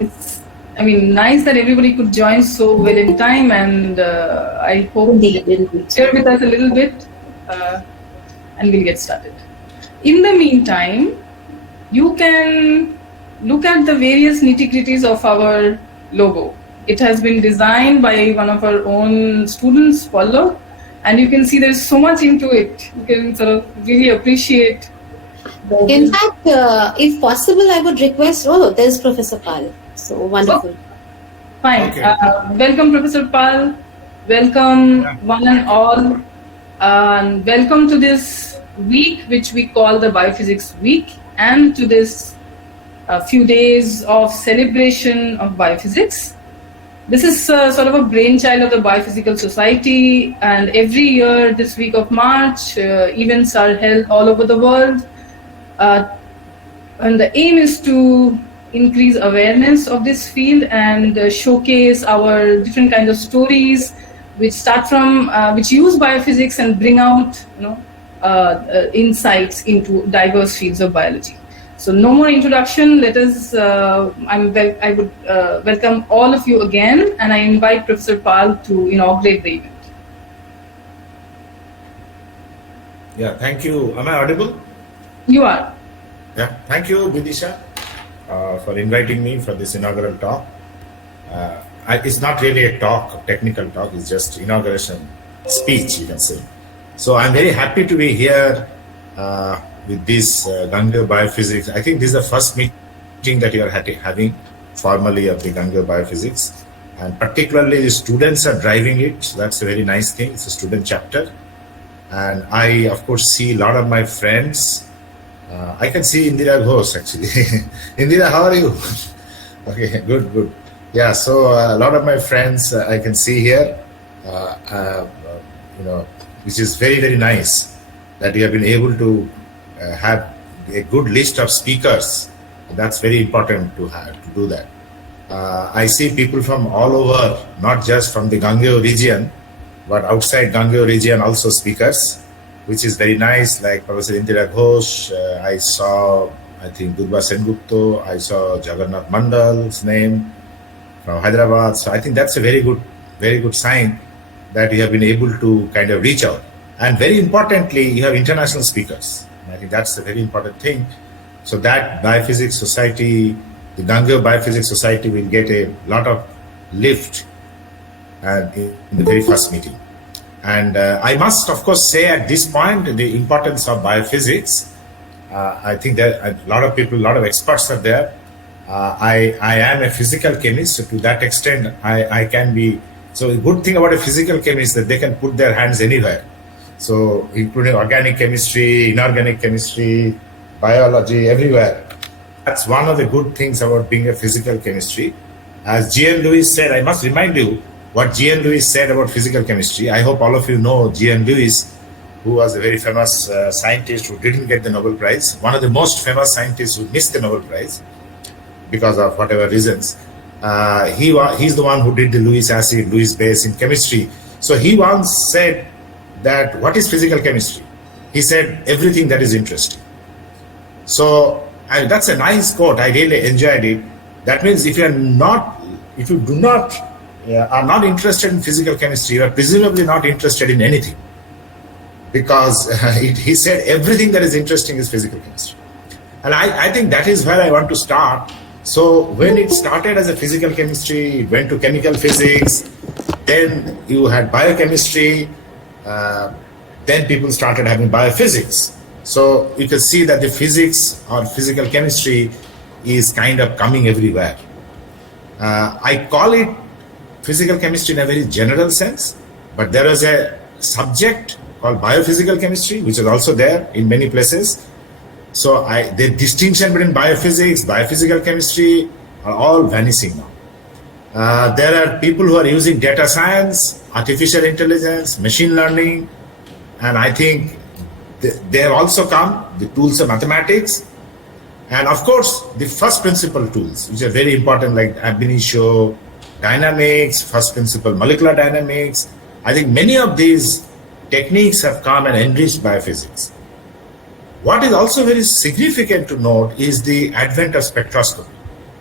it's, I mean, nice that everybody could join so well in time, and I hope Indeed. share with us a little bit, and we'll get started. In the meantime, you can look at the various nitty-gritties of our logo. It has been designed by one of our own students, Paulo, and you can see there's so much into it. You can sort of really appreciate. In fact, if possible, I would request, there's Professor Pal. So wonderful. Oh, fine. Okay. Welcome, Professor Pal. Welcome, one and all. Welcome to this week, which we call the Biophysics Week, and to this few days of celebration of biophysics. This is sort of a brainchild of the Biophysical Society, and every year, this week of March, events are held all over the world. And the aim is to increase awareness of this field and showcase our different kinds of stories, which start from, which use biophysics and bring out, insights into diverse fields of biology. So no more introduction. Let us. I would welcome all of you again, and I invite Professor Pal to inaugurate the event. Yeah, thank you. Am I audible? You are. Yeah, thank you, Vidisha, for inviting me for this inaugural talk. It's not really a talk, a technical talk. It's just inauguration speech, you can say. So I'm very happy to be here with this Ganguly Biophysics. I think this is the first meeting that you are having formally of the Ganguly Biophysics. And particularly the students are driving it. So that's a very nice thing. It's a student chapter. And I, of course, see a lot of my friends. I can see Indira Ghosh, actually. Indira, how are you? Okay, good. Yeah, so a lot of my friends I can see here, which is very, very nice that you have been able to have a good list of speakers. That's very important to do that. I see people from all over, not just from the Ganguly region, but outside Ganguly region also speakers, which is very nice, like Professor Indira Ghosh. I saw, I think, Durva Sengupta. I saw Jagannath Mandal's name from Hyderabad. So I think that's a very good sign that you have been able to kind of reach out. And very importantly, you have international speakers. And I think that's a very important thing. So that Biophysics Society, the Ganguly Biophysics Society, will get a lot of lift in the very first meeting. And I must, of course, say at this point the importance of biophysics. I think that a lot of people, a lot of experts are there. I am a physical chemist, so to that extent, I can be. So the good thing about a physical chemist is that they can put their hands anywhere. So including organic chemistry, inorganic chemistry, biology, everywhere. That's one of the good things about being a physical chemistry. As G.N. Lewis said, I must remind you what G.N. Lewis said about physical chemistry. I hope all of you know G.N. Lewis, who was a very famous scientist who didn't get the Nobel Prize, one of the most famous scientists who missed the Nobel Prize because of whatever reasons. He's the one who did the Lewis acid, Lewis base in chemistry. So he once said that, what is physical chemistry? He said, everything that is interesting. So that's a nice quote. I really enjoyed it. That means if you do not are not interested in physical chemistry, you are presumably not interested in anything. Because he said everything that is interesting is physical chemistry. And I think that is where I want to start. So when it started as a physical chemistry, it went to chemical physics, then you had biochemistry, then people started having biophysics. So you can see that the physics or physical chemistry is kind of coming everywhere. I call it physical chemistry in a very general sense, but there is a subject called biophysical chemistry, which is also there in many places. So the distinction between biophysics, biophysical chemistry are all vanishing now. There are people who are using data science, artificial intelligence, machine learning, and I think they have also come, the tools of mathematics, and of course, the first principle tools, which are very important, like ab initio, dynamics, first principle molecular dynamics. I think many of these techniques have come and enriched biophysics. What is also very significant to note is the advent of spectroscopy.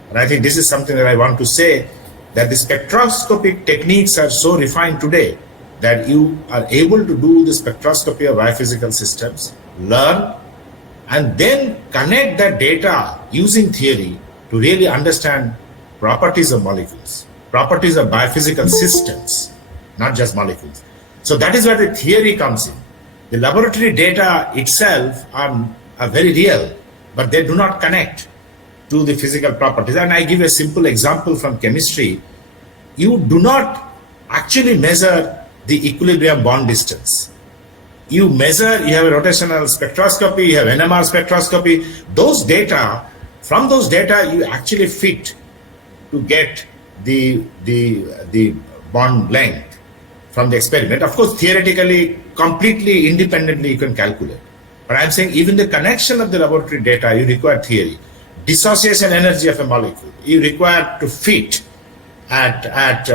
And I think this is something that I want to say, that the spectroscopic techniques are so refined today that you are able to do the spectroscopy of biophysical systems, learn, and then connect that data using theory to really understand properties of molecules, properties of biophysical systems, not just molecules. So that is where the theory comes in. The laboratory data itself are very real, but they do not connect to the physical properties. And I give a simple example from chemistry. You do not actually measure the equilibrium bond distance. You measure, you have a rotational spectroscopy, you have NMR spectroscopy. Those data, from those data, you actually fit to get the bond length from the experiment. Of course, theoretically, completely independently, you can calculate. But I'm saying even the connection of the laboratory data, you require theory. Dissociation energy of a molecule, you require to fit at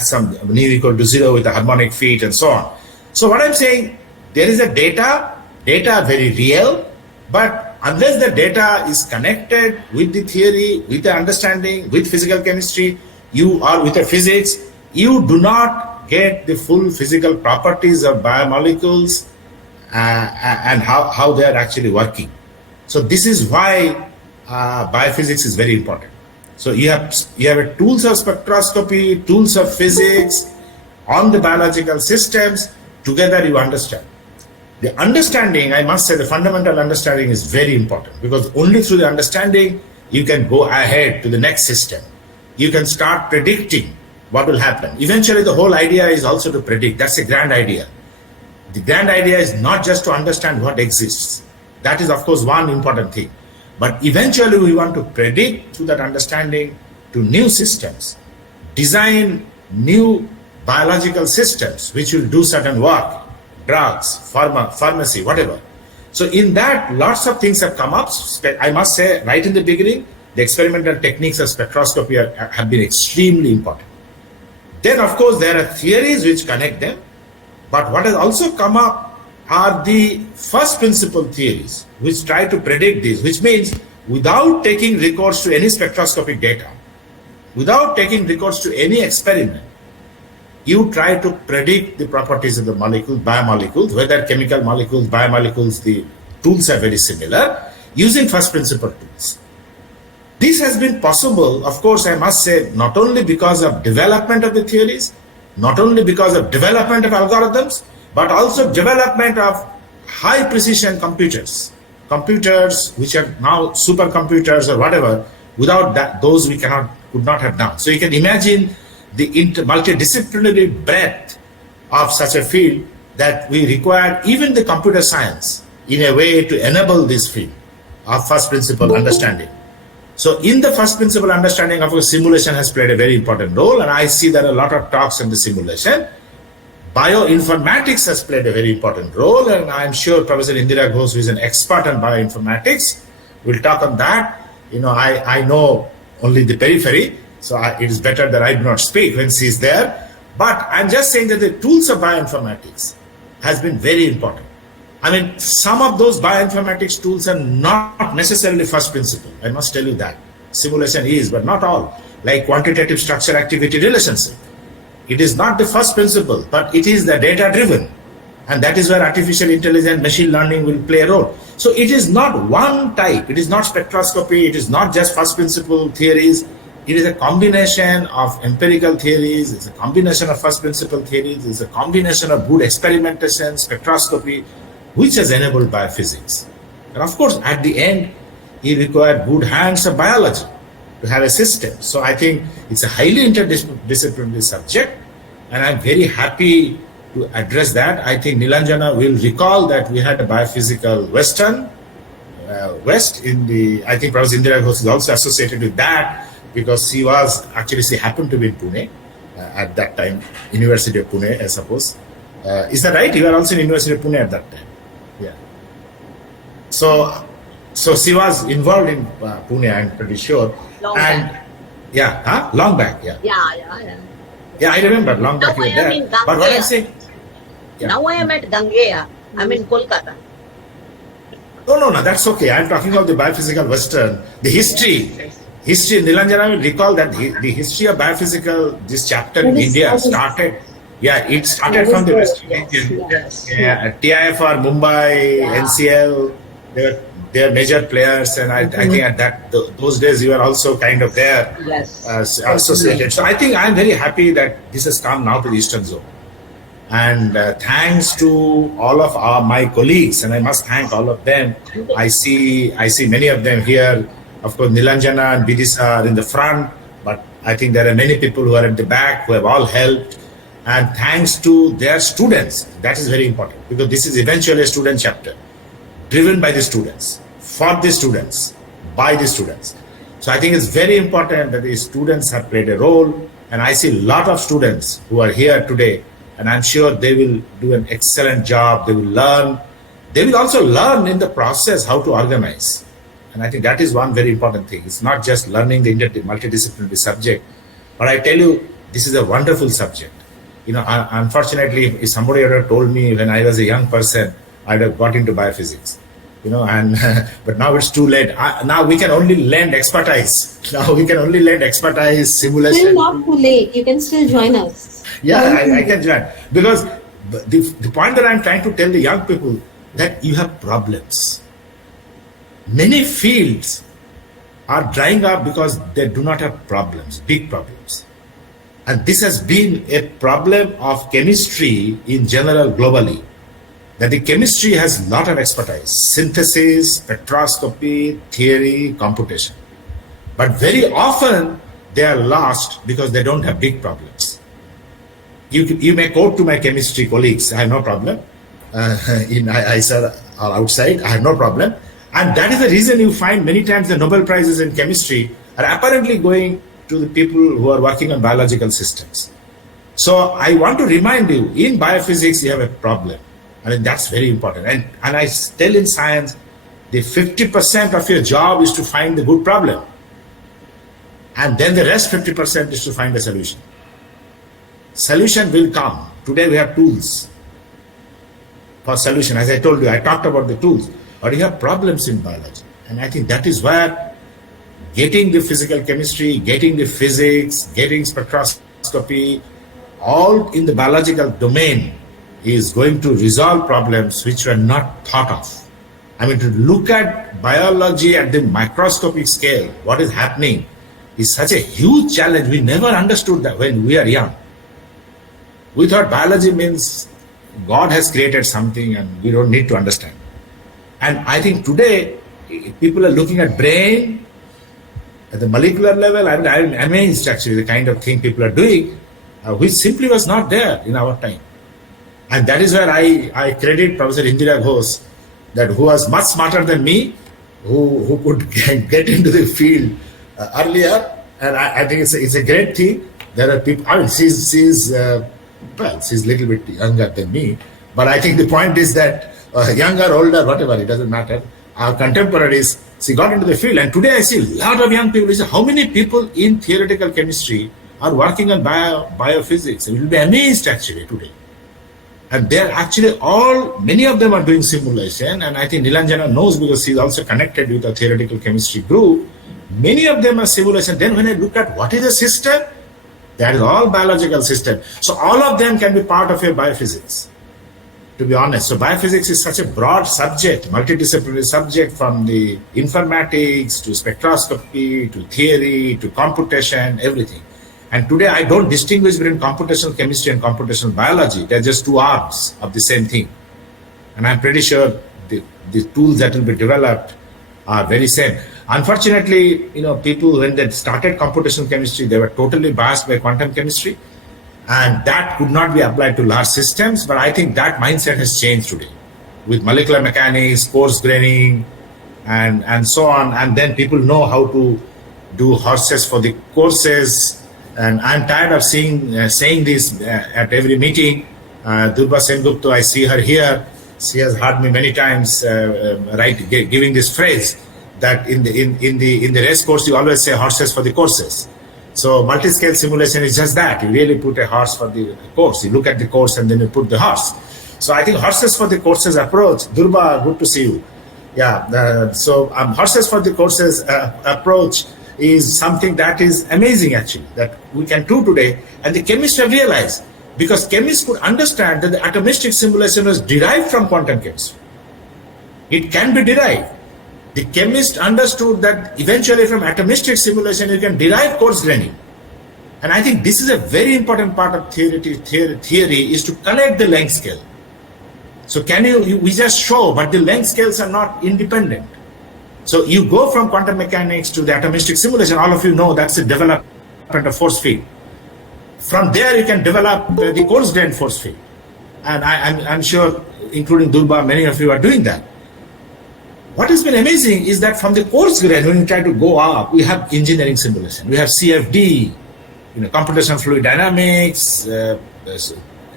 some nu equal to 0 with a harmonic fit and so on. So what I'm saying, there is a data are very real, but unless the data is connected with the theory, with the understanding, with physical chemistry, you are with the physics, you do not get the full physical properties of biomolecules and how they are actually working. So this is why biophysics is very important. So you have tools of spectroscopy, tools of physics on the biological systems. Together you understand. The understanding, I must say, the fundamental understanding is very important, because only through the understanding you can go ahead to the next system. You can start predicting what will happen. Eventually the whole idea is also to predict. That's a grand idea. The grand idea is not just to understand what exists. That is, of course, one important thing. But eventually we want to predict through that understanding to new systems, design new biological systems which will do certain work, drugs, pharmacy, whatever. So in that, lots of things have come up. I must say, right in the beginning, the experimental techniques of spectroscopy have been extremely important. Then, of course, there are theories which connect them. But what has also come up are the first principle theories which try to predict this, which means without taking recourse to any spectroscopic data, without taking recourse to any experiment, you try to predict the properties of the molecules, biomolecules, whether chemical molecules, biomolecules, the tools are very similar, using first principle tools. This has been possible, of course, I must say, not only because of development of the theories, not only because of development of algorithms, but also development of high precision computers which are now supercomputers or whatever. Without that, those we could not have done. So you can imagine the multidisciplinary breadth of such a field that we require even the computer science in a way to enable this field of first principle understanding. So in the first principle understanding, of course, simulation has played a very important role, and I see there are a lot of talks on the simulation. Bioinformatics has played a very important role, and I'm sure Professor Indira Ghosh, who is an expert on bioinformatics, will talk on that. You know, I know only the periphery, so it is better that I do not speak when she is there. But I'm just saying that the tools of bioinformatics has been very important. I mean, some of those bioinformatics tools are not necessarily first principle. I must tell you that. Simulation is, but not all. Like quantitative structure-activity relationship. It is not the first principle, but it is the data-driven. And that is where artificial intelligence, machine learning will play a role. So it is not one type. It is not spectroscopy. It is not just first principle theories. It is a combination of empirical theories. It's a combination of first principle theories. It's a combination of good experimentation, spectroscopy, which has enabled biophysics. And of course, at the end, you require good hands of biology to have a system. So I think it's a highly interdisciplinary subject, and I'm very happy to address that. I think Nilanjana will recall that we had a biophysical West in the, I think Professor Indira Ghosh is also associated with that, because she happened to be in Pune at that time, University of Pune, I suppose. Is that right? You were also in University of Pune at that time. Yeah. So she was involved in Pune, I'm pretty sure. Long back. Yeah, long back, yeah. Yeah, I remember, long back Now you were I am there. in But what I'm Gangaya. saying, yeah. Now I am at Gangaya. I'm in Kolkata. No, that's okay. I'm talking of the biophysical Western, the history. Nilanjana will recall that the history of biophysical, this chapter in India started. Yeah, it started from the Western region. Yeah, TIFR, Mumbai, NCL, they are major players, and I think at those days you are also kind of there associated. So I think I'm very happy that this has come now to the Eastern Zone. And thanks to all of my colleagues, and I must thank all of them. I see many of them here. Of course, Nilanjana and Vidisa are in the front, but I think there are many people who are at the back who have all helped. And thanks to their students, that is very important, because this is eventually a student chapter, driven by the students, for the students, by the students. So I think it's very important that the students have played a role, and I see a lot of students who are here today, and I'm sure they will do an excellent job. They will learn. They will also learn in the process how to organize. And I think that is one very important thing. It's not just learning the multidisciplinary subject, but I tell you, this is a wonderful subject. Unfortunately, if somebody had told me when I was a young person, I'd have got into biophysics. But now it's too late. Now we can only lend expertise. Simulation. Still not too late. You can still join us. Yeah, I can join. Because the point that I'm trying to tell the young people, that you have problems. Many fields are drying up because they do not have problems, big problems. And this has been a problem of chemistry in general globally. That the chemistry has a lot of expertise, synthesis, spectroscopy, theory, computation. But very often they are lost because they don't have big problems. You may quote to my chemistry colleagues, I have no problem. In IISER or outside, I have no problem. And that is the reason you find many times the Nobel Prizes in chemistry are apparently going to the people who are working on biological systems. So I want to remind you, in biophysics, you have a problem. I mean, that's very important. And I tell in science, the 50% of your job is to find the good problem. And then the rest 50% is to find a solution. Solution will come. Today we have tools for solution. As I told you, I talked about the tools. But you have problems in biology. And I think that is where getting the physical chemistry, getting the physics, getting spectroscopy, all in the biological domain is going to resolve problems which were not thought of. I mean, to look at biology at the microscopic scale, what is happening is such a huge challenge. We never understood that when we are young. We thought biology means God has created something and we don't need to understand. And I think today, people are looking at brain at the molecular level, and I'm amazed actually the kind of thing people are doing, which simply was not there in our time. And that is where I credit Professor Indira Ghosh, that who was much smarter than me, who could get into the field earlier. And I think it's a great thing. There are people, I mean, she's a little bit younger than me, but I think the point is that younger, older, whatever, it doesn't matter. Our contemporaries, she got into the field. And today I see a lot of young people. How many people in theoretical chemistry are working on biophysics? You will be amazed actually today. And they're actually many of them are doing simulation. And I think Nilanjana knows because she's also connected with a theoretical chemistry group. Many of them are simulation. Then when I look at what is a system, that is all biological system. So all of them can be part of your biophysics, to be honest. So biophysics is such a broad subject, multidisciplinary subject, from the informatics to spectroscopy to theory to computation, everything. And today I don't distinguish between computational chemistry and computational biology. They're just two arms of the same thing. And I'm pretty sure the tools that will be developed are very same. Unfortunately, people, when they started computational chemistry, they were totally biased by quantum chemistry. And that could not be applied to large systems. But I think that mindset has changed today with molecular mechanics, coarse graining, and so on. And then people know how to do horses for the courses. And I'm tired of saying this at every meeting. Durba Sengupta, I see her here. She has heard me many times giving this phrase that in the race course you always say horses for the courses. So multi-scale simulation is just that. You really put a horse for the course. You look at the course and then you put the horse. So I think horses for the courses approach. Durba, good to see you. Horses for the Courses approach is something that is amazing actually, that we can do today. And the chemists have realized, because chemists could understand that the atomistic simulation was derived from quantum chemistry. It can be derived. The chemist understood that eventually from atomistic simulation you can derive coarse graining. And I think this is a very important part of theory is to collect the length scale. So we just show, but the length scales are not independent. So you go from quantum mechanics to the atomistic simulation, all of you know that's the development of force field. From there you can develop the coarse grained force field. And I'm sure, including Durba, many of you are doing that. What has been amazing is that from the coarse grain, when you try to go up, we have engineering simulation. We have CFD, computational fluid dynamics,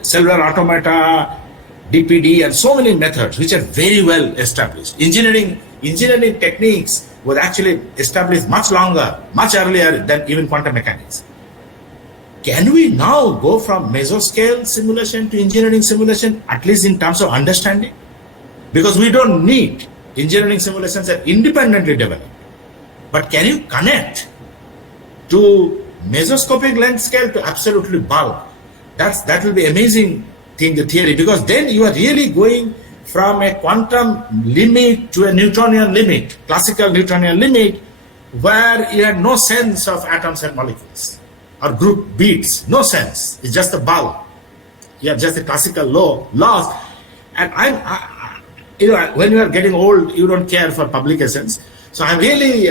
cellular automata, DPD, and so many methods which are very well established. Engineering techniques were actually established much earlier than even quantum mechanics. Can we now go from mesoscale simulation to engineering simulation, at least in terms of understanding? Because we don't need engineering simulations are independently developed. But can you connect to mesoscopic length scale to absolutely bulk? That will be amazing thing, the theory, because then you are really going from a quantum limit to a Newtonian limit, classical Newtonian limit, where you have no sense of atoms and molecules or group beats, no sense. It's just a bulk. You have just the classical laws. And when you are getting old, you don't care for publications. So I'm really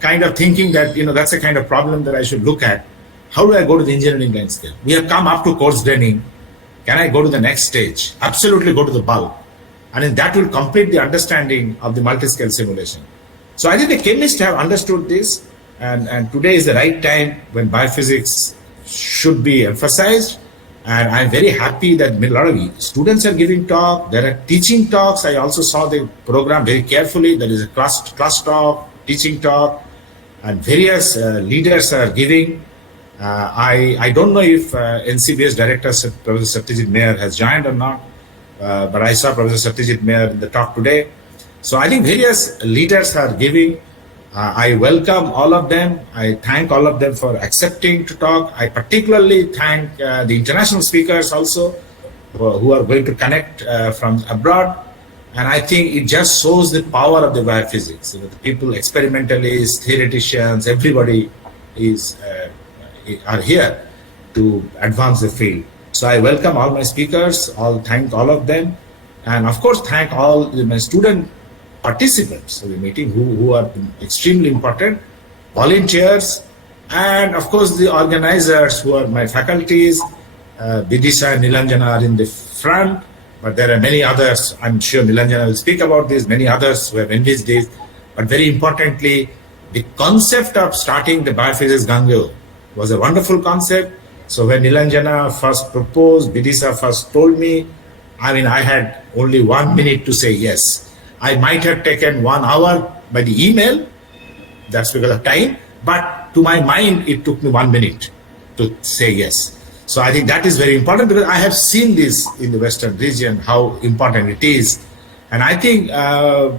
kind of thinking that, that's a kind of problem that I should look at. How do I go to the engineering length scale? We have come up to coarse graining. Can I go to the next stage? Absolutely go to the bulk. And then that will complete the understanding of the multi-scale simulation. So I think the chemists have understood this, and today is the right time when biophysics should be emphasized. And I'm very happy that a lot of students are giving talk. There are teaching talks. I also saw the program very carefully. There is a class talk, teaching talk, and various leaders are giving. I don't know if NCBS Director Professor Satyajit Mayer has joined or not, but I saw Professor Satyajit Mayer in the talk today. So I think various leaders are giving. I welcome all of them. I thank all of them for accepting to talk. I particularly thank the international speakers also who are going to connect from abroad. And I think it just shows the power of the biophysics. The people, experimentalists, theoreticians, everybody are here to advance the field. So I welcome all my speakers, thank all of them. And of course, thank all my student participants of the meeting who are extremely important, volunteers, and of course the organizers who are my faculties. Bidisha and Nilanjana are in the front, but there are many others. I'm sure Nilanjana will speak about this, many others who have envisaged this. But very importantly, the concept of starting the biophysics Ganguly was a wonderful concept. So when Nilanjana first proposed, Bidisha first told me, I had only 1 minute to say yes. I might have taken 1 hour by the email, that's because of time, but to my mind, it took me 1 minute to say yes. So I think that is very important because I have seen this in the Western region, how important it is. And I think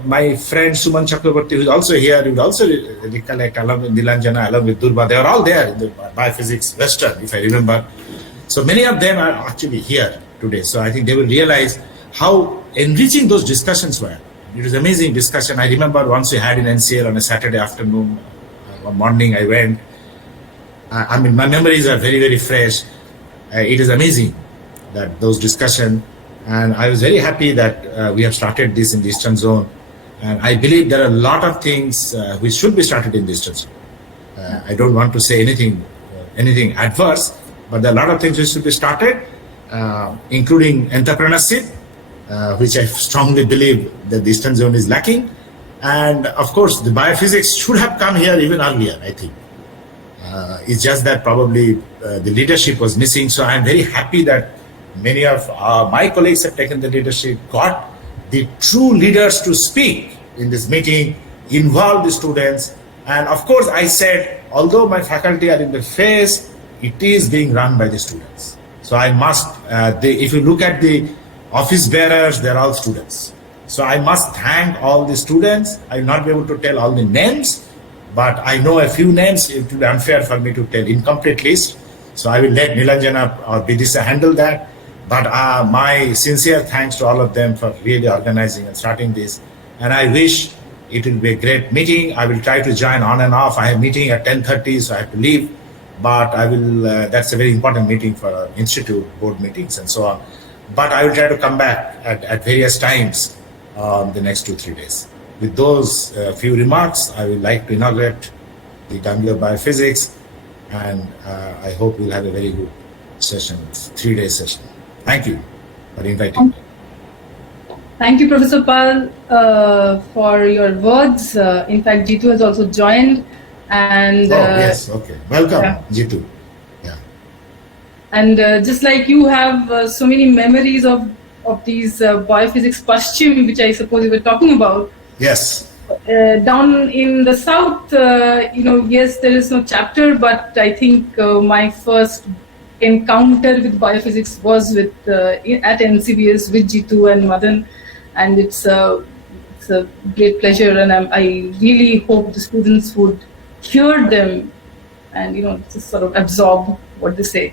my friend Suman Chakraborty, who is also here, would also recollect, along with Nilanjana, along with Durba, they are all there in the Biophysics Western, if I remember. So many of them are actually here today. So I think they will realize how enriching those discussions were. It was amazing discussion. I remember once we had in NCL on a Saturday afternoon, one morning I went. My memories are very, very fresh. It is amazing that those discussions, and I was very happy that we have started this in the Eastern Zone. And I believe there are a lot of things which should be started in the Eastern Zone. I don't want to say anything adverse, but there are a lot of things which should be started, including entrepreneurship, which I strongly believe that the Eastern Zone is lacking. And of course, the biophysics should have come here even earlier, I think. It's just that probably the leadership was missing. So I'm very happy that many of my colleagues have taken the leadership, got the true leaders to speak in this meeting, involve the students. And of course, I said, although my faculty are in the phase, it is being run by the students. So I must, if you look at the office bearers, they're all students. So I must thank all the students. I will not be able to tell all the names, but I know a few names. It will be unfair for me to tell incomplete list. So I will let Nilanjana or Bidisha handle that. But my sincere thanks to all of them for really organizing and starting this. And I wish it will be a great meeting. I will try to join on and off. I have a meeting at 10:30, so I have to leave. But I will. That's a very important meeting for our institute board meetings and so on. But I will try to come back at various times the next 2-3 days. With those few remarks, I would like to inaugurate the Ganguly Biophysics, and I hope we'll have a very good session, 3-day session. Thank you for inviting me. Thank you, Professor Pal, for your words. In fact, Jitu has also joined. And yes, okay. Welcome, yeah. Jitu. Yeah. And just like you have so many memories of these biophysics Paschim, which I suppose you were talking about. Yes. Down in the south, yes, there is no chapter, but I think my first encounter with biophysics was with at NCBS with Jitu and Madan, and it's a great pleasure, and I really hope the students would hear them and just sort of absorb what they say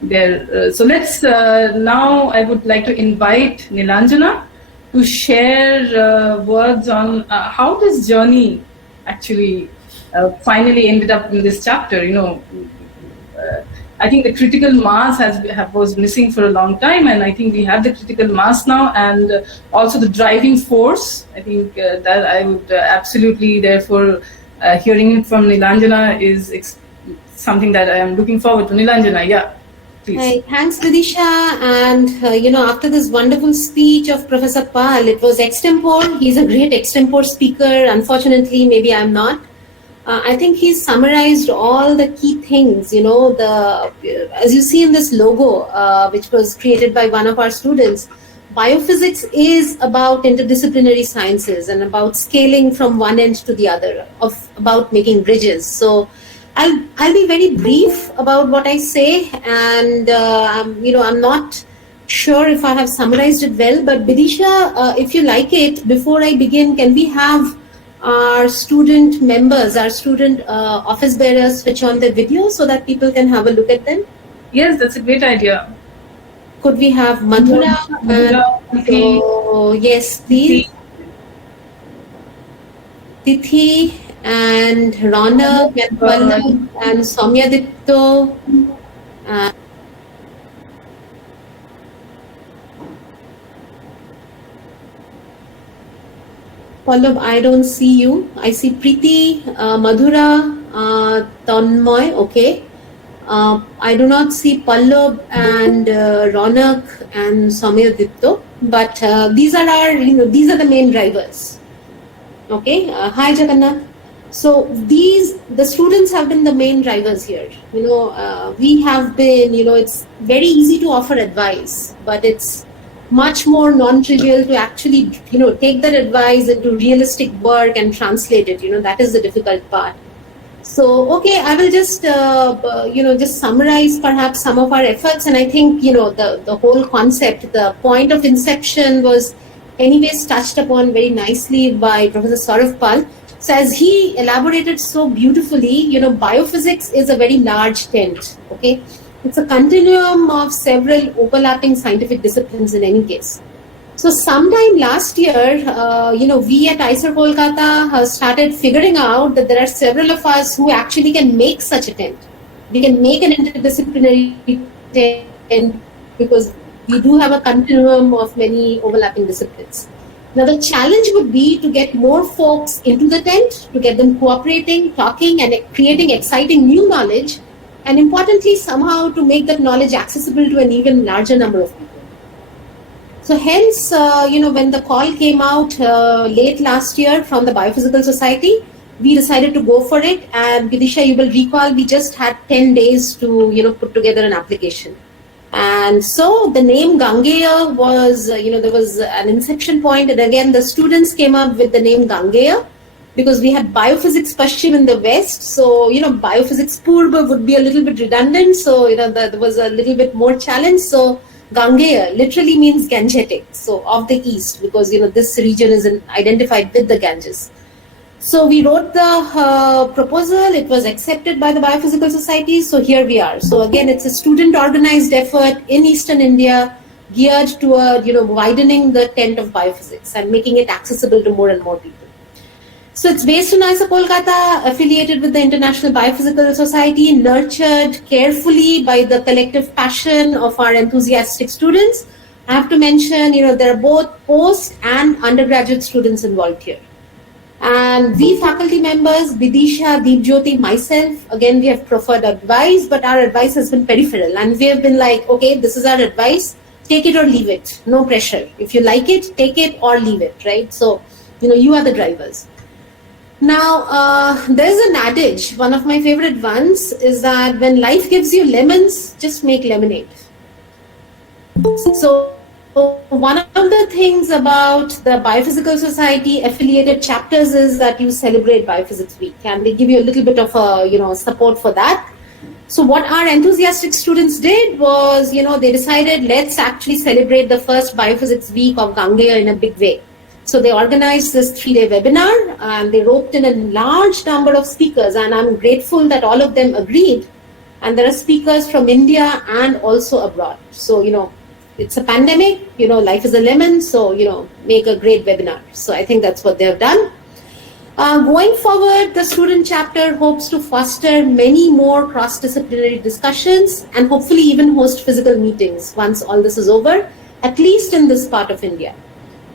there. So let's now I would like to invite Nilanjana to share words on how this journey actually finally ended up in this chapter. I think the critical mass was missing for a long time, and I think we have the critical mass now, and also the driving force. I think that I would absolutely, therefore, hearing it from Nilanjana is something that I am looking forward to. Nilanjana, yeah, please. Hi, thanks, Vidisha. And after this wonderful speech of Professor Pal, it was extempore. He's a great extempore speaker. Unfortunately, maybe I'm not. I think he's summarized all the key things. As you see in this logo, which was created by one of our students, biophysics is about interdisciplinary sciences and about scaling from one end to the other, about making bridges. So I'll be very brief about what I say, and I'm not sure if I have summarized it well. But Bidisha, if you like it, before I begin, can we have our student members, our student office bearers switch on their video so that people can have a look at them? Yes, that's a great idea. Could we have Madhura? So, yes, please. Tithi and Ronak and Pallab and Soumyaditya. Pallab, I don't see you. I see Preeti, Madhura, Tanmoy, okay. I do not see Pallab and Ronak and Soumyaditya, but these are the main drivers. Okay. Hi, Jagannath. So the students have been the main drivers here. We have been, it's very easy to offer advice, but it's much more non-trivial to actually, take that advice into realistic work and translate it. That is the difficult part. So, okay, I will just, just summarize perhaps some of our efforts. And I think, the whole concept, the point of inception was anyways touched upon very nicely by Professor Saurav Pal. So as he elaborated so beautifully, biophysics is a very large tent, okay? It's a continuum of several overlapping scientific disciplines in any case. So sometime last year, we at IISER Kolkata started figuring out that there are several of us who actually can make such a tent. We can make an interdisciplinary tent because we do have a continuum of many overlapping disciplines. Now the challenge would be to get more folks into the tent, to get them cooperating, talking, and creating exciting new knowledge, and importantly, somehow to make that knowledge accessible to an even larger number of people. So hence, when the call came out late last year from the Biophysical Society, we decided to go for it. And Vidisha, you will recall, we just had 10 days to, put together an application. And so the name Gangeya was, there was an inception point. And again, the students came up with the name Gangeya because we had biophysics Paschim in the West. So, biophysics Purba would be a little bit redundant. So, there was a little bit more challenge. So Gangeya literally means Gangetic, so of the east, because this region is identified with the Ganges. So we wrote the proposal. It was accepted by the Biophysical Society. So here we are. So again, it's a student-organized effort in Eastern India, geared toward widening the tent of biophysics and making it accessible to more and more people. So it's based in IISER Kolkata, affiliated with the International Biophysical Society, nurtured carefully by the collective passion of our enthusiastic students. I have to mention, there are both post and undergraduate students involved here. And we faculty members, Bidisha, Deepjyoti, myself, again, we have proffered advice, but our advice has been peripheral. And we have been like, okay, this is our advice, take it or leave it, no pressure. If you like it, take it or leave it, right? So, you are the drivers. Now, there's an adage, one of my favorite ones, is that when life gives you lemons, just make lemonade. So, one of the things about the Biophysical Society affiliated chapters is that you celebrate Biophysics Week, and they give you a little bit of support for that. So what our enthusiastic students did was, they decided, let's actually celebrate the first Biophysics Week of Gangeya in a big way. So they organized this 3-day webinar, and they roped in a large number of speakers, and I'm grateful that all of them agreed. And there are speakers from India and also abroad. So, it's a pandemic, life is a lemon, so, make a great webinar. So I think that's what they have done. Going forward, the student chapter hopes to foster many more cross-disciplinary discussions and hopefully even host physical meetings once all this is over, at least in this part of India.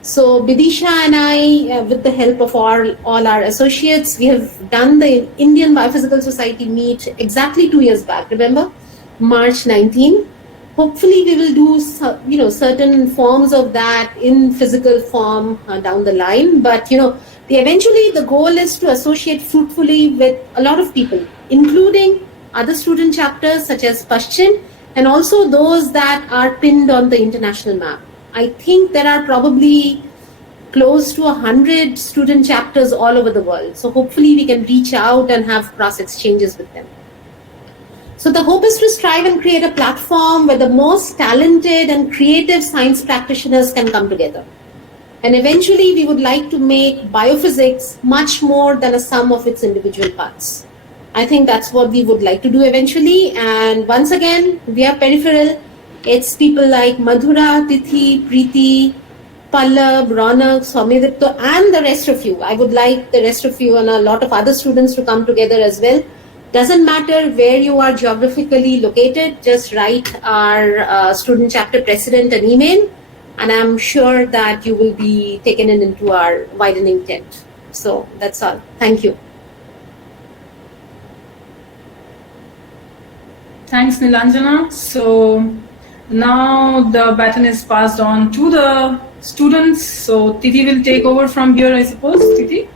So Bidisha and I, with the help of all our associates, we have done the Indian Biophysical Society meet exactly 2 years back, remember? March 19. Hopefully we will do certain forms of that in physical form down the line. But eventually the goal is to associate fruitfully with a lot of people, including other student chapters such as Paschim, and also those that are pinned on the international map. I think there are probably close to 100 student chapters all over the world. So hopefully we can reach out and have cross exchanges with them. So the hope is to strive and create a platform where the most talented and creative science practitioners can come together. And eventually we would like to make biophysics much more than a sum of its individual parts. I think that's what we would like to do eventually. And once again, we are peripheral. It's people like Madhura, Tithi, Preeti, Pallab, Ronak, Swamidipto, and the rest of you. I would like the rest of you and a lot of other students to come together as well. Doesn't matter where you are geographically located, just write our student chapter president an email, and I'm sure that you will be taken into our widening tent. So that's all. Thank you. Thanks, Nilanjana. So now the baton is passed on to the students. So Tithi will take over from here, I suppose. Tithi?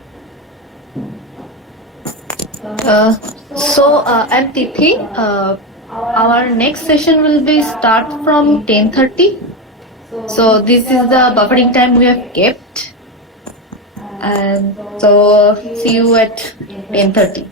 I'm Tithi. Our next session will be start from 10:30. So this is the buffering time we have kept. And so see you at 10:30.